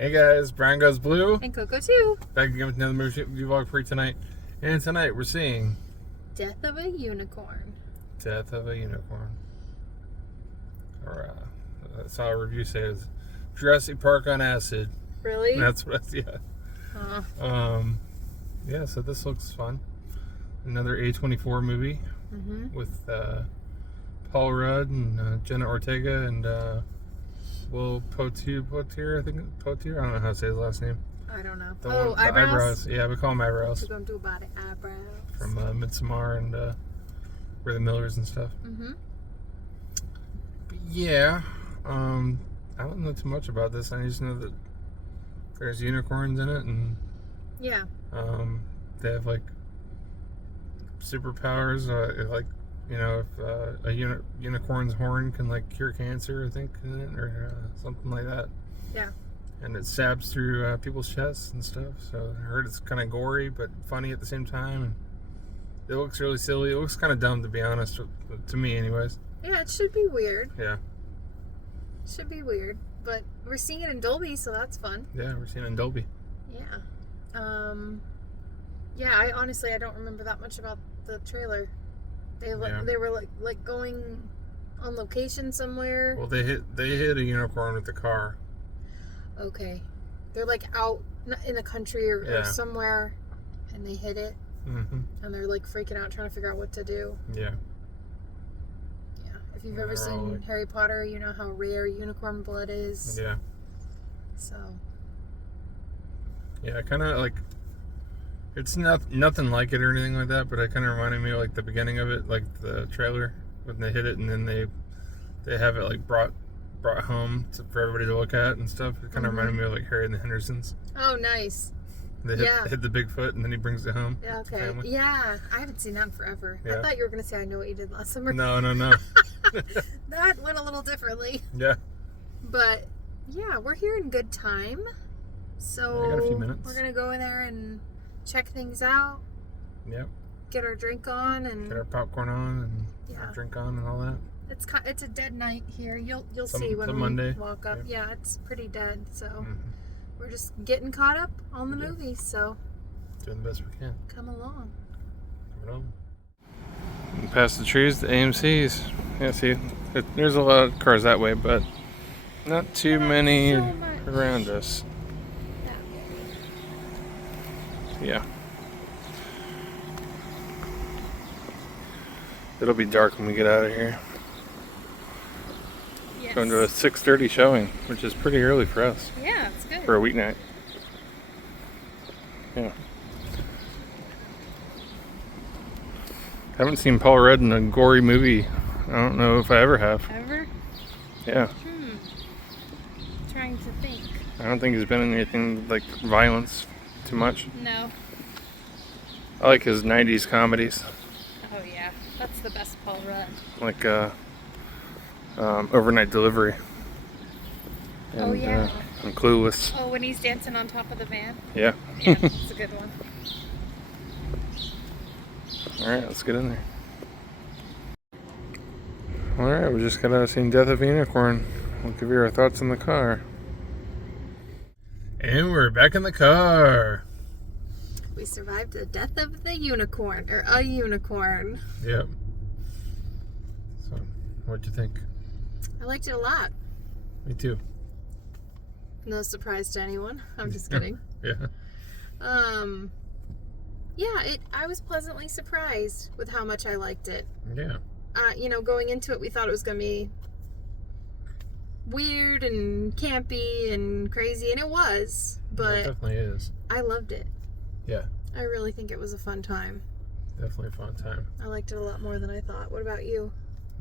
Hey guys, Brian Goes Blue. And Coco too. Back again with another movie vlog for you tonight. And tonight we're seeing Death of a Unicorn. Death of a Unicorn. Or that's how a review says Jurassic Park on acid. Really? That's what yeah, so this looks fun. Another A24 movie with Paul Rudd and Jenna Ortega and Will Poitier, I think Poitier. I don't know how to say his last name. I don't know. The eyebrows? Yeah, we call him eyebrows. What you gonna do about it? Eyebrows. From Midsommar and We're the Millers and stuff. But yeah, I don't know too much about this. I just know that there's unicorns in it, and yeah, they have like superpowers. Like, you know, if a unicorn's horn can like cure cancer, I think, or something like that. Yeah. And it stabs through people's chests and stuff. So I heard it's kind of gory but funny at the same time. And it looks really silly. It looks kind of dumb, to be honest, to me, anyways. Yeah, it should be weird. Yeah. It should be weird, but we're seeing it in Dolby, so that's fun. Yeah, we're seeing it in Dolby. Yeah. Yeah. I honestly don't remember that much about the trailer. They were like going on location somewhere. Well, they hit a unicorn with the car. Okay, they're like out in the country or somewhere, and they hit it, and they're like freaking out, trying to figure out what to do. Yeah. Yeah. If you've ever seen Harry Potter, you know how rare unicorn blood is. Yeah. So. Yeah, kind of like. It's nothing like it or anything like that, but it kind of reminded me of like the beginning of it, like the trailer when they hit it, and then they have it like brought home for everybody to look at and stuff. It kind of reminded me of like Harry and the Hendersons. Oh, nice. They hit the Bigfoot, and then he brings it home. Yeah, okay. Yeah, I haven't seen that in forever. Yeah. I thought you were going to say I Know What You Did Last Summer. No. That went a little differently. Yeah. But yeah, we're here in good time. So I got a few minutes. We're going to go in there and check things out. Yep. Get our drink on and get our popcorn on and our drink on and all that. It's a dead night here. You'll see when we Monday. walk up. Yeah, it's pretty dead. So we're just getting caught up on the movie. So doing the best we can. Come along. Past the trees, the AMC's. Yeah, see, there's a lot of cars that way, but not too many around us. Yeah. It'll be dark when we get out of here. Yes. Going to a 6:30 showing, which is pretty early for us. Yeah, it's good. For a weeknight. Yeah. Haven't seen Paul Rudd in a gory movie. I don't know if I ever have. Ever? Yeah. Trying to think. I don't think he's been in anything like violence too much. No. I like his 90s comedies. Oh yeah, that's the best Paul Rudd. Like Overnight Delivery. And, and Clueless. Oh, when he's dancing on top of the van? Yeah. Yeah, it's a good one. Alright, let's get in there. Alright, we just got out of seeing Death of a Unicorn. We'll give you our thoughts in the car. And we're back in the car. We survived the death of the unicorn, or a unicorn. Yep. So, what'd you think? I liked it a lot. Me too. No surprise to anyone. I'm just kidding. Yeah. Yeah, I was pleasantly surprised with how much I liked it. Yeah. Going into it, we thought it was going to be weird and campy and crazy, and it was, but it definitely is. I loved it. Yeah. I really think it was a fun time. Definitely a fun time. I liked it a lot more than I thought. What about you?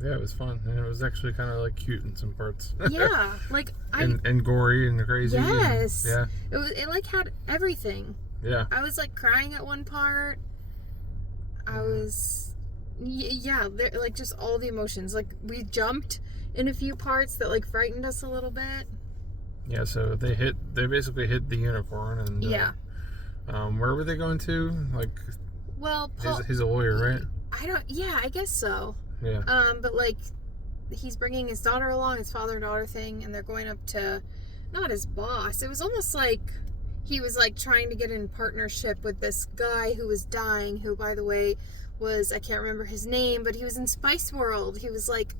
Yeah, it was fun. And it was actually kind of like cute in some parts. Yeah, like and gory and crazy. Yes. And, It like had everything. Yeah. I was like crying at one part. I was, like just all the emotions. Like we jumped in a few parts that like frightened us a little bit. Yeah, so they basically hit the unicorn and where were they going to? Like, well, Paul, he's a lawyer, right? I guess so. Yeah. But like he's bringing his daughter along, his father and daughter thing, and they're going up to not his boss. It was almost like he was like trying to get in partnership with this guy who was dying, who, by the way, was, I can't remember his name, but he was in Spice World. He was like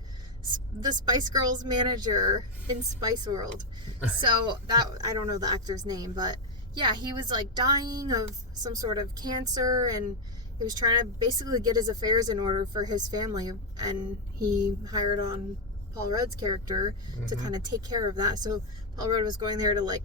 the Spice Girls manager in Spice World. So that, I don't know the actor's name, but yeah, he was like dying of some sort of cancer, and he was trying to basically get his affairs in order for his family, and he hired on Paul Rudd's character to kind of take care of that. So Paul Rudd was going there to like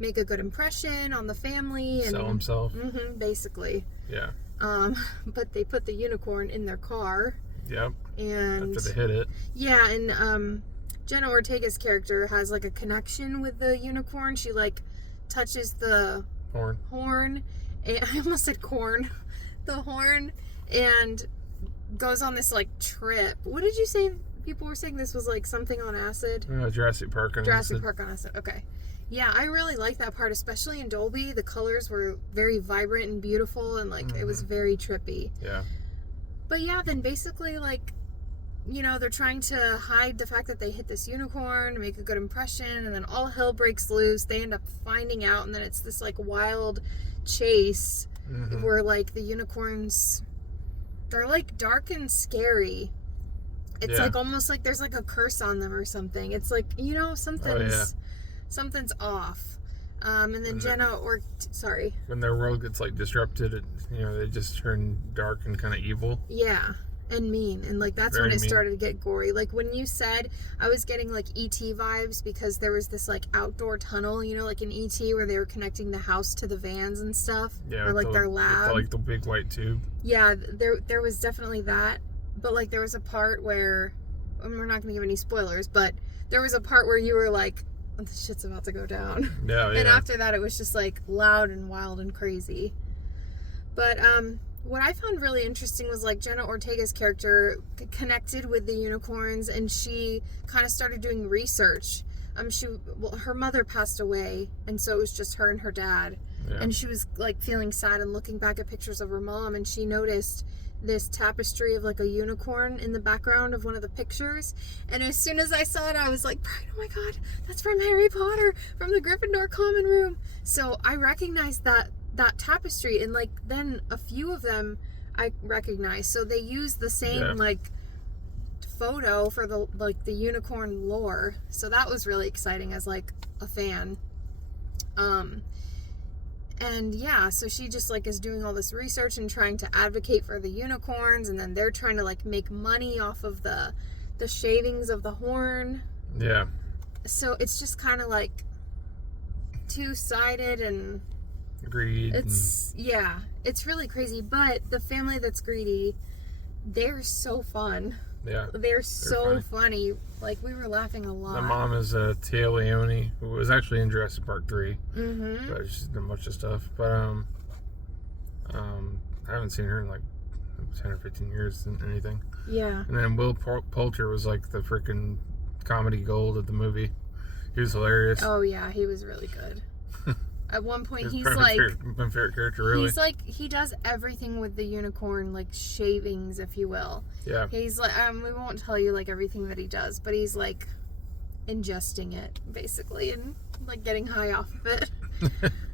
make a good impression on the family and sell himself. Basically. Yeah. But they put the unicorn in their car. Yep. And after they hit it. Yeah, and Jenna Ortega's character has like a connection with the unicorn. She like touches the horn. And, I almost said corn. The horn, and goes on this like trip. What did you say? People were saying this was like something on acid. Jurassic Park on Jurassic Park on acid. Okay. Yeah, I really like that part, especially in Dolby. The colors were very vibrant and beautiful, and like it was very trippy. Yeah. But yeah, then basically like, you know, they're trying to hide the fact that they hit this unicorn, make a good impression, and then all hell breaks loose. They end up finding out, and then it's this like wild chase where like the unicorns, they're like dark and scary. It's like almost like there's like a curse on them or something. It's like, you know, something's off. And then sorry. When their world gets like disrupted, you know, they just turn dark and kind of evil. Yeah, and mean. And like that's when it started to get gory. Like when you said, I was getting like E.T. vibes because there was this like outdoor tunnel, you know, like in E.T. where they were connecting the house to the vans and stuff. Yeah. Or like their lab. Like the big white tube. Yeah, there was definitely that. But like there was a part where, we're not going to give any spoilers, but there was a part where you were like, oh, the shit's about to go down. Yeah. And after that it was just like loud and wild and crazy. But what I found really interesting was like Jenna Ortega's character connected with the unicorns, and she kind of started doing research. Her mother passed away, and so it was just her and her dad. Yeah. And she was like feeling sad and looking back at pictures of her mom, and she noticed this tapestry of like a unicorn in the background of one of the pictures. And as soon as I saw it, I was like, Brian, oh my god, that's from Harry Potter, from the Gryffindor common room. So I recognized that tapestry, and like then a few of them I recognized. So they used the same like photo for the unicorn lore. So that was really exciting as like a fan. And yeah, so she just like is doing all this research and trying to advocate for the unicorns, and then they're trying to like make money off of the shavings of the horn. Yeah. So it's just kind of like two-sided and greed. It's really crazy. But the family that's greedy, they're so fun. Yeah. They're so funny. Like, we were laughing a lot. The mom is Tia Leone, who was actually in Jurassic Park 3. But she's done much of stuff. But I haven't seen her in like 10 or 15 years in anything. Yeah. And then Will Poulter was like the freaking comedy gold of the movie. He was hilarious. Oh yeah, he was really good. At one point, he's like my favorite character, really. He's like, he does everything with the unicorn, like shavings, if you will. Yeah. He's like, we won't tell you like everything that he does, but he's like ingesting it basically and like getting high off of it.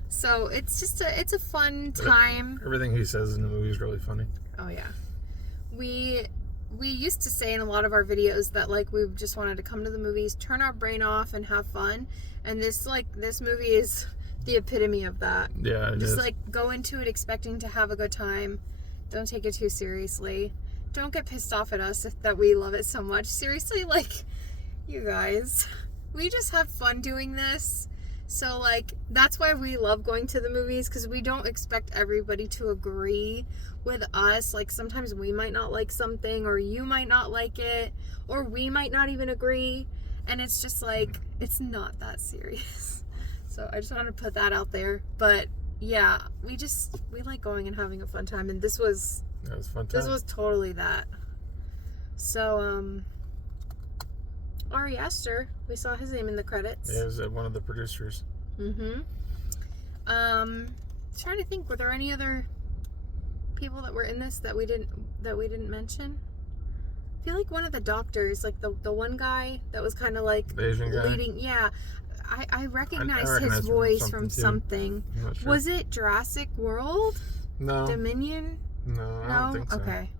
So it's just it's a fun time. Everything he says in the movie is really funny. Oh yeah. We used to say in a lot of our videos that like we just wanted to come to the movies, turn our brain off, and have fun. And this movie is the epitome of that. Yeah, it just is. Like go into it expecting to have a good time. Don't take it too seriously. Don't get pissed off at us that we love it so much. Seriously, like, you guys, we just have fun doing this. So like that's why we love going to the movies, because we don't expect everybody to agree with us. Like sometimes we might not like something, or you might not like it, or we might not even agree, and it's just like, it's not that serious. So I just wanted to put that out there. But yeah, we like going and having a fun time, and that was fun time. This was totally that. So Ari Aster, we saw his name in the credits. Yeah, he was one of the producers. Trying to think, were there any other people that were in this that we didn't mention? I feel like one of the doctors, like the one guy that was kind of like the Asian guy. leading. Yeah, I recognize recognize his him from voice from something, something. I'm not sure. Was it Jurassic World? No. Dominion? No, I don't think so. Okay.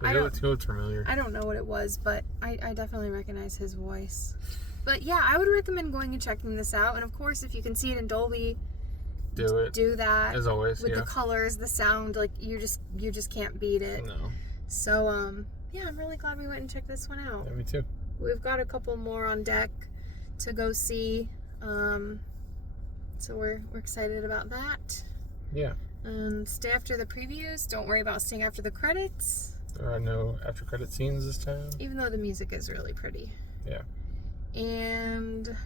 But he looked familiar. I don't know what it was, but I definitely recognize his voice. But yeah, I would recommend going and checking this out. And of course, if you can see it in Dolby, do that. As always, with the colors, the sound, like you just can't beat it. No. So yeah, I'm really glad we went and checked this one out. Yeah, me too. We've got a couple more on deck to go see. So we're excited about that. Yeah. And stay after the previews. Don't worry about staying after the credits. There are no after credit scenes this time. Even though the music is really pretty. Yeah. And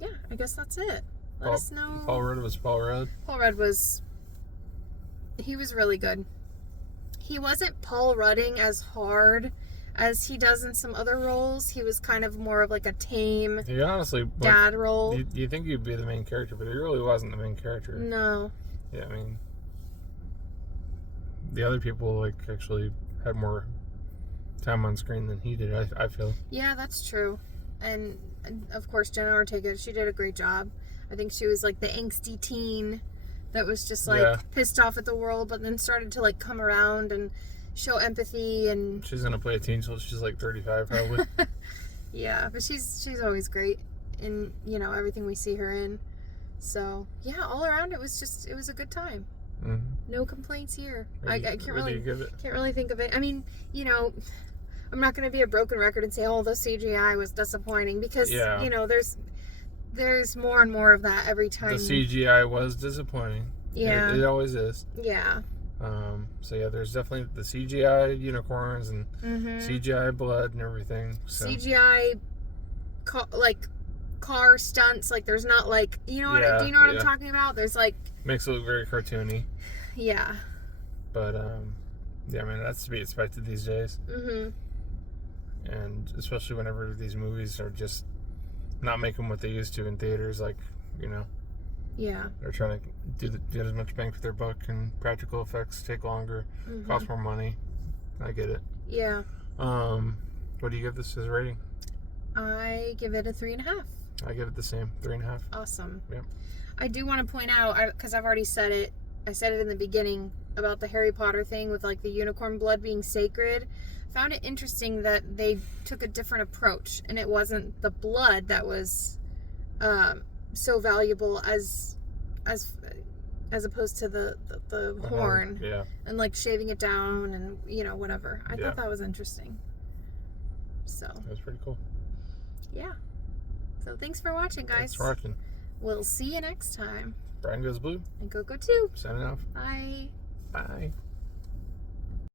yeah, I guess that's it. Let us know. Paul Rudd was Paul Rudd. Paul Rudd was really good. He wasn't Paul Rudding as hard as he does in some other roles. He was kind of more of like a tame dad role. You think he'd be the main character, but he really wasn't the main character. No. Yeah, I mean, the other people actually had more time on screen than he did. I feel. Yeah, that's true. And of course, Jenna Ortega, she did a great job. I think she was like the angsty teen that was just pissed off at the world, but then started to come around and show empathy. And she's gonna play a teen till she's 35 probably. Yeah, but she's always great in everything we see her in. So yeah, all around it was a good time. Mm-hmm. No complaints here. I can't can't really think of it. I mean, I'm not going to be a broken record and say, oh, the CGI was disappointing, because there's more and more of that every time. The CGI was disappointing. Yeah, it always is. Yeah. So yeah, there's definitely the CGI unicorns and CGI blood and everything. So. CGI, car stunts. There's not do you know what I'm talking about? There's makes it look very cartoony. Yeah. But yeah, I mean, that's to be expected these days. Mm-hmm. And especially whenever these movies are just not making what they used to in theaters, Yeah. They're trying to get as much bang for their buck, and practical effects take longer, cost more money. I get it. Yeah. What do you give this as a rating? I give it a 3.5. I give it the same, 3.5. Awesome. Yeah. I do want to point out, because I've already said it, I said it in the beginning about the Harry Potter thing with the unicorn blood being sacred. Found it interesting that they took a different approach, and it wasn't the blood that was so valuable as opposed to the horn. Yeah. And shaving it down and whatever. I thought that was interesting. So that's pretty cool. Yeah. So thanks for watching, guys. Thanks for watching. We'll see you next time. Brian Goes Blue. And Coco too. Signing off. Bye. Bye.